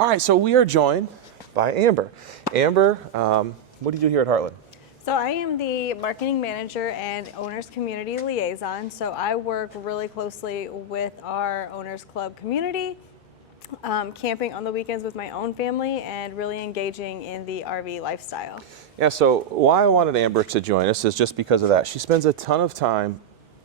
All right, so we are joined by Amber. Amber, what do you do here at Heartland? So I am the marketing manager and owners community liaison. So I work really closely with our owners club community, camping on the weekends with my own family, and really engaging in the RV lifestyle. Yeah, so why I wanted Amber to join us is just because of that. She spends a ton of time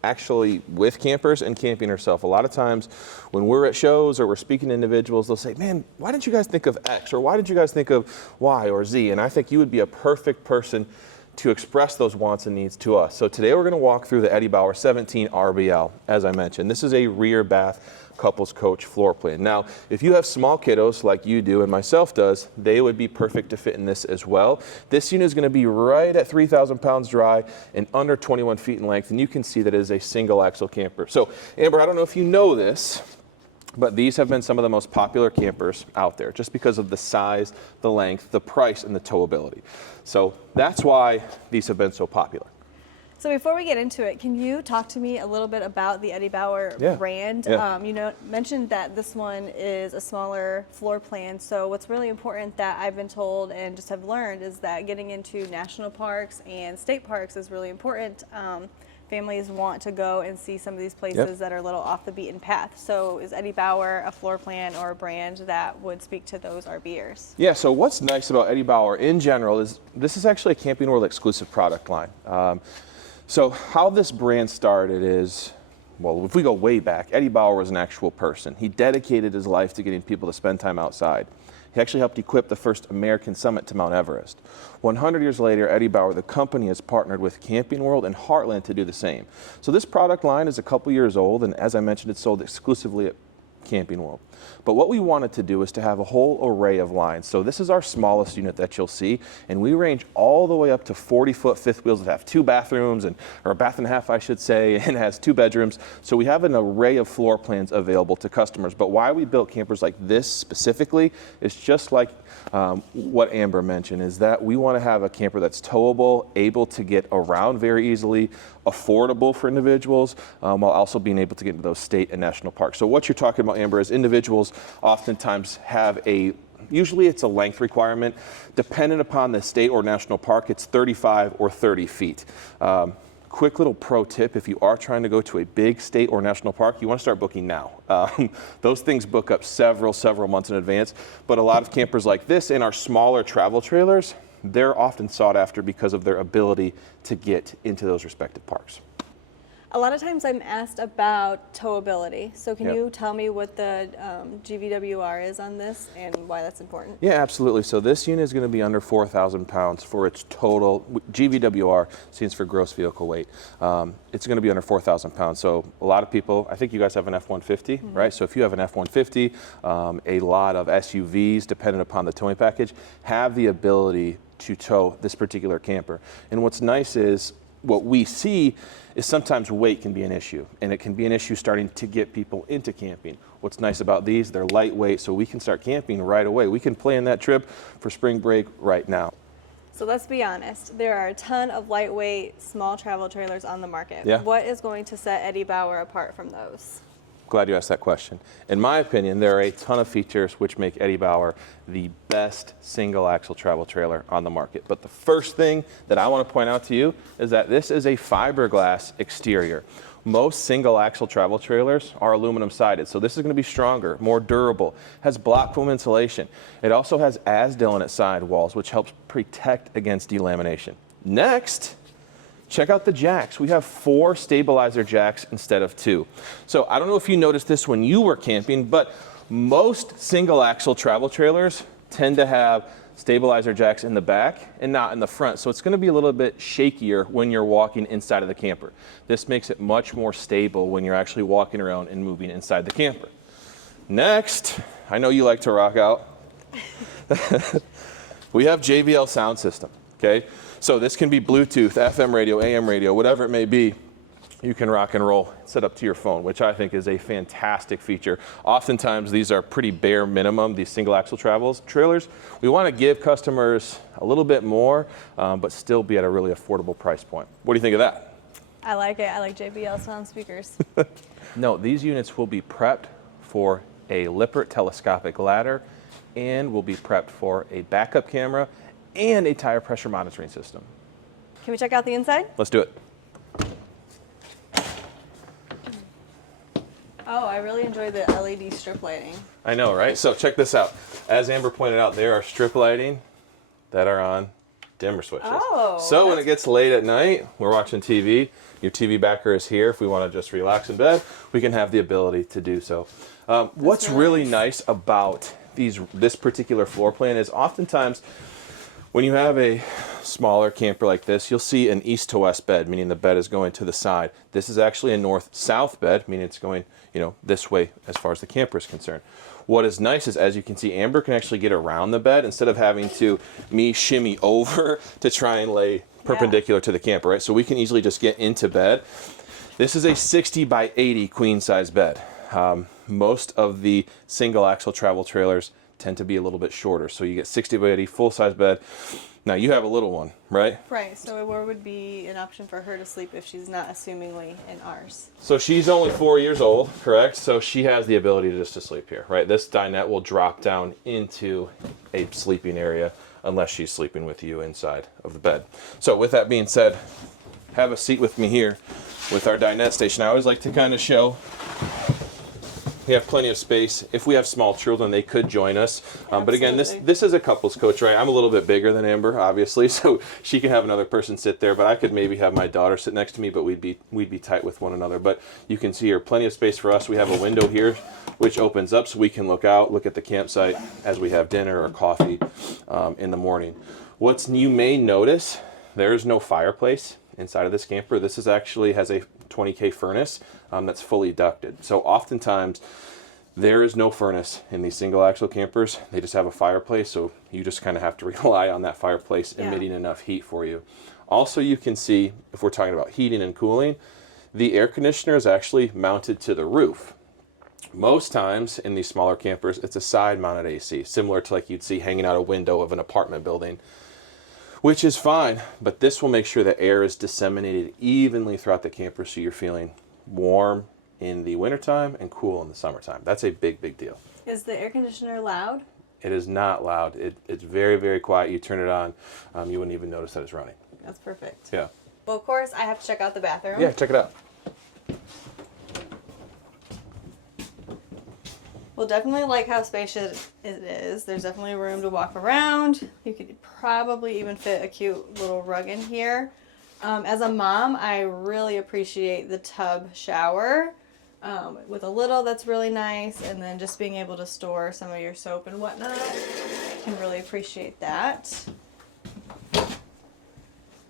actually with campers and camping herself. A lot of times when we're at shows or we're speaking to individuals, they'll say, man, why didn't you guys think of X, or why did you guys think of Y or Z? And I think you would be a perfect person to express those wants and needs to us. So today we're going to walk through the Eddie Bauer 17RBL. As I mentioned, this is a rear bath couples coach floor plan. Now, if you have small kiddos like you do and myself does, they would be perfect to fit in this as well. This unit is going to be right at 3,000 pounds dry and under 21 feet in length, and you can see that it is a single axle camper. So Amber, I don't know if you know this, but these have been some of the most popular campers out there just because of the size, the length, the price, and the towability. So that's why these have been so popular. So before we get into it, can you talk to me a little bit about the Eddie Bauer brand? Yeah. You mentioned that this one is a smaller floor plan. So what's really important that I've been told and just have learned is that getting into national parks and state parks is really important. Families want to go and see some of these places that are a little off the beaten path. So is Eddie Bauer a floor plan or a brand that would speak to those RVers? Yeah, so what's nice about Eddie Bauer in general is this is actually a Camping World exclusive product line. So how this brand started is, well, if we go way back, Eddie Bauer was an actual person. He dedicated his life to getting people to spend time outside. He actually helped equip the first American summit to Mount Everest. 100 years later, Eddie Bauer, the company, has partnered with Camping World and Heartland to do the same. So this product line is a couple years old, and as I mentioned, it's sold exclusively at Camping World. But what we wanted to do is to have a whole array of lines. So this is our smallest unit that you'll see, and we range all the way up to 40-foot fifth wheels that have 2 bathrooms, or a bath and a half, I should say, and has 2 bedrooms. So we have an array of floor plans available to customers. But why we built campers like this specifically is just like what Amber mentioned, is that we want to have a camper that's towable, able to get around very easily, affordable for individuals, while also being able to get into those state and national parks. So what you're talking about, Amber, is individuals oftentimes have usually it's a length requirement. Dependent upon the state or national park, it's 35 or 30 feet. Quick little pro tip, if you are trying to go to a big state or national park, you want to start booking now. Those things book up several months in advance, but a lot of campers like this and our smaller travel trailers, they're often sought after because of their ability to get into those respective parks. A lot of times I'm asked about towability. So can you tell me what the GVWR is on this and why that's important? Yeah, absolutely. So this unit is going to be under 4,000 pounds for its total. GVWR stands for gross vehicle weight. It's going to be under 4,000 pounds. So a lot of people, I think you guys have an F-150, right? So if you have an F-150, a lot of SUVs, dependent upon the towing package, have the ability to tow this particular camper. And what's nice is, what we see is sometimes weight can be an issue, and it can be an issue starting to get people into camping. What's nice about these, they're lightweight, so we can start camping right away. We can plan that trip for spring break right now. So let's be honest, there are a ton of lightweight, small travel trailers on the market. Yeah. What is going to set Eddie Bauer apart from those? Glad you asked that question. In my opinion, there are a ton of features which make Eddie Bauer the best single axle travel trailer on the market. But the first thing that I want to point out to you is that this is a fiberglass exterior. Most single axle travel trailers are aluminum sided, so this is going to be stronger, more durable, has block foam insulation. It also has Azdel in its sidewalls, which helps protect against delamination. Next, check out the jacks. We have 4 stabilizer jacks instead of 2. So I don't know if you noticed this when you were camping, but most single axle travel trailers tend to have stabilizer jacks in the back and not in the front. So it's going to be a little bit shakier when you're walking inside of the camper. This makes it much more stable when you're actually walking around and moving inside the camper. Next, I know you like to rock out. We have JBL sound system, okay? So this can be Bluetooth, FM radio, AM radio, whatever it may be. You can rock and roll, set up to your phone, which I think is a fantastic feature. Oftentimes, these are pretty bare minimum, these single axle trailers. We want to give customers a little bit more, but still be at a really affordable price point. What do you think of that? I like it. I like JBL sound speakers. No, these units will be prepped for a Lippert telescopic ladder and will be prepped for a backup camera and a tire pressure monitoring system. Can we check out the inside? Let's do it. Oh, I really enjoy the LED strip lighting. I know, right? So check this out. As Amber pointed out, there are strip lighting that are on dimmer switches. Oh, so when it gets late at night, we're watching TV, your TV backer is here. If we want to just relax in bed, we can have the ability to do so. What's really nice about this particular floor plan is oftentimes when you have a smaller camper like this, you'll see an east to west bed, meaning the bed is going to the side. This is actually a north-south bed, meaning it's going, this way as far as the camper is concerned. What is nice is, as you can see, Amber can actually get around the bed instead of having me shimmy over to try and lay perpendicular to the camper, right? So we can easily just get into bed. This is a 60 by 80 queen size bed. Most of the single axle travel trailers tend to be a little bit shorter. So you get 60 by 80 full size bed. Now you have a little one, right? Right, so where would be an option for her to sleep if she's not assumingly in ours? So she's only 4 years old, correct? So she has the ability to sleep here, right? This dinette will drop down into a sleeping area unless she's sleeping with you inside of the bed. So with that being said, have a seat with me here with our dinette station. I always like to kind of show we have plenty of space. If we have small children, they could join us. But again, this is a couples coach, right? I'm a little bit bigger than Amber, obviously, so she can have another person sit there. But I could maybe have my daughter sit next to me, but we'd be tight with one another. But you can see here, plenty of space for us. We have a window here, which opens up so we can look out, look at the campsite as we have dinner or coffee in the morning. What you may notice, there's no fireplace inside of this camper. This is actually has a 20K furnace that's fully ducted. So oftentimes there is no furnace in these single axle campers. They just have a fireplace, so you just kind of have to rely on that fireplace emitting enough heat for you. Also, you can see, if we're talking about heating and cooling, the air conditioner is actually mounted to the roof. Most times in these smaller campers, it's a side mounted AC, similar to like you'd see hanging out a window of an apartment building, which is fine, but this will make sure that air is disseminated evenly throughout the camper so you're feeling warm in the wintertime and cool in the summertime. That's a big, big deal. Is the air conditioner loud? It is not loud. It's very, very quiet. You turn it on, you wouldn't even notice that it's running. That's perfect. Yeah. Well, of course, I have to check out the bathroom. Yeah, check it out. We'll definitely like how spacious it is. There's definitely room to walk around. You could probably even fit a cute little rug in here. As a mom, I really appreciate the tub shower with a little. That's really nice, and then just being able to store some of your soap and whatnot. Can really appreciate that.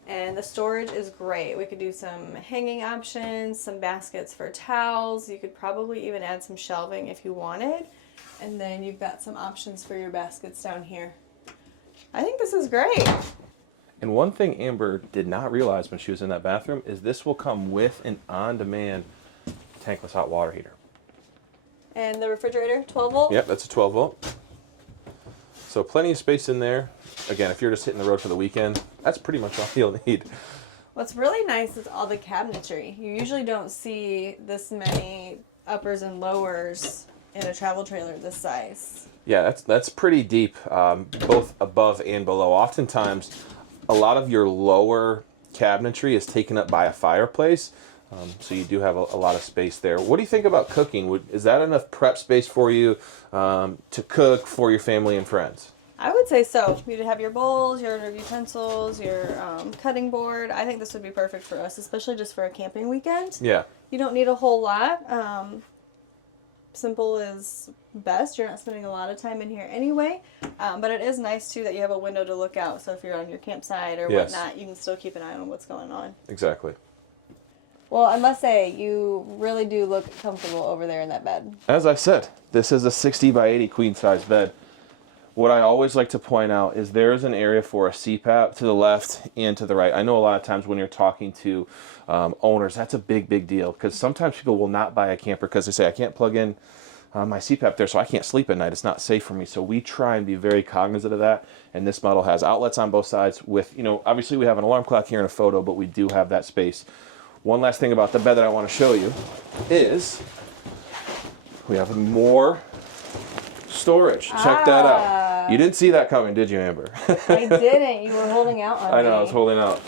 And the storage is great. We could do some hanging options, some baskets for towels. You could probably even add some shelving if you wanted. And then you've got some options for your baskets down here. I think this is great. And one thing Amber did not realize when she was in that bathroom is this will come with an on-demand tankless hot water heater. And the refrigerator, 12 volt? Yep, that's a 12 volt. So plenty of space in there. Again, if you're just hitting the road for the weekend, that's pretty much all you'll need. What's really nice is all the cabinetry. You usually don't see this many uppers and lowers in a travel trailer this size. Yeah, that's pretty deep, both above and below. Oftentimes, a lot of your lower cabinetry is taken up by a fireplace, so you do have a lot of space there. What do you think about cooking? Is that enough prep space for you to cook for your family and friends? I would say so. You'd have your bowls, your utensils, your cutting board. I think this would be perfect for us, especially just for a camping weekend. Yeah. You don't need a whole lot. Simple is best. You're not spending a lot of time in here anyway. But it is nice, too, that you have a window to look out. So if you're on your campsite or whatnot, you can still keep an eye on what's going on. Exactly. Well, I must say, you really do look comfortable over there in that bed. As I said, this is a 60 by 80 queen size bed. What I always like to point out is there is an area for a CPAP to the left and to the right. I know a lot of times when you're talking to owners, that's a big, big deal, because sometimes people will not buy a camper because they say, I can't plug in my CPAP there, so I can't sleep at night. It's not safe for me. So we try and be very cognizant of that. And this model has outlets on both sides with, obviously we have an alarm clock here in a photo, but we do have that space. One last thing about the bed that I want to show you is we have more storage. Check that out. You didn't see that coming, did you, Amber? I didn't. You were holding out on me. I know, I was holding out.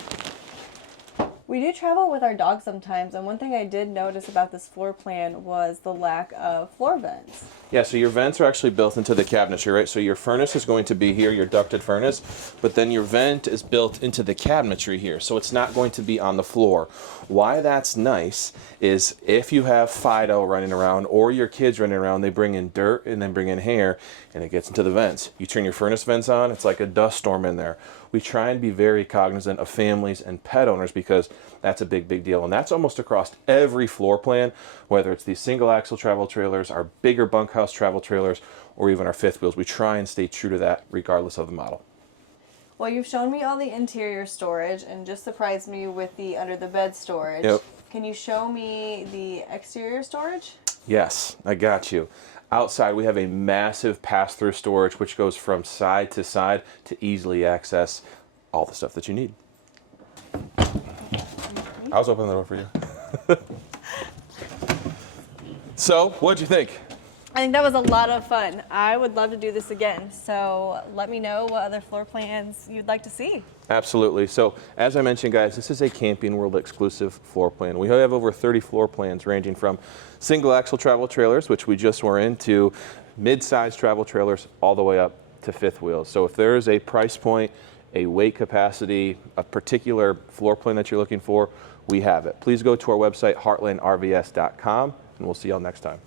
We do travel with our dog sometimes, and one thing I did notice about this floor plan was the lack of floor vents. Yeah, so your vents are actually built into the cabinetry, right? So your furnace is going to be here, your ducted furnace, but then your vent is built into the cabinetry here, so it's not going to be on the floor. Why that's nice is if you have Fido running around or your kids running around, they bring in dirt and then bring in hair, and it gets into the vents. You turn your furnace vents on, it's like a dust storm in there. We try and be very cognizant of families and pet owners because that's a big, big deal. And that's almost across every floor plan, whether it's these single axle travel trailers, our bigger bunkhouse travel trailers, or even our fifth wheels. We try and stay true to that regardless of the model. Well, you've shown me all the interior storage and just surprised me with the under the bed storage. Yep. Can you show me the exterior storage? Yes, I got you. Outside, we have a massive pass-through storage, which goes from side to easily access all the stuff that you need. I was opening the door for you. So, what'd you think? I think that was a lot of fun. I would love to do this again. So let me know what other floor plans you'd like to see. Absolutely. So as I mentioned, guys, this is a Camping World exclusive floor plan. We have over 30 floor plans ranging from single axle travel trailers, which we just were into, mid-size travel trailers, all the way up to fifth wheels. So if there is a price point, a weight capacity, a particular floor plan that you're looking for, we have it. Please go to our website, heartlandrvs.com, and we'll see y'all next time.